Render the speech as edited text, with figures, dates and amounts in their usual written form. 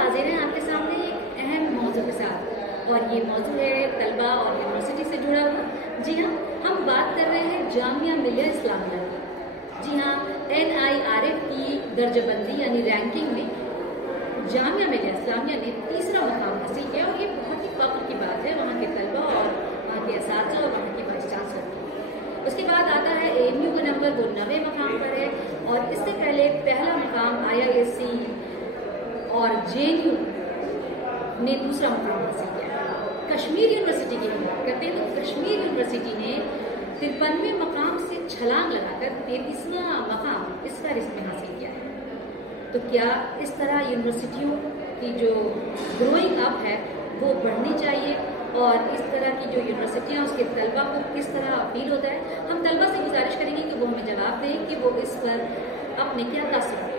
حاضر ہیں آپ کے سامنے ایک اہم موضوع کے ساتھ، اور یہ موضوع ہے طلبہ اور یونیورسٹی سے جڑا ہوا۔ جی ہاں، ہم بات کر رہے ہیں جامعہ ملیہ اسلامیہ کی۔ جی ہاں، NIRF کی درجہ بندی یعنی رینکنگ میں جامعہ ملیہ اسلامیہ نے تیسرا مقام حاصل کیا، اور یہ بہت ہی فخر کی بات ہے وہاں کے طلبہ اور وہاں کے اساتذہ اور وہاں کے وائس چانسلر کی۔ اس کے بعد آتا ہے AMU کا نمبر، وہ 9ویں مقام پر ہے، اور اس سے پہلے پہلا مقام IISc اور JNU نے دوسرا مقام حاصل کیا۔ کشمیر یونیورسٹی کی ہم بات کرتے ہیں تو کشمیر یونیورسٹی نے 53ویں مقام سے چھلانگ لگا کر 33واں مقام اس فہرست میں حاصل کیا ہے۔ تو کیا اس طرح یونیورسٹیوں کی جو گروئنگ اپ ہے وہ بڑھنی چاہیے، اور اس طرح کی جو یونیورسٹیاں اس کے طلبہ کو کس طرح اپیل ہوتا ہے؟ ہم طلبہ سے گزارش کریں گے کہ وہ ہمیں جواب دیں کہ وہ اس پر اپنے کیا تاثر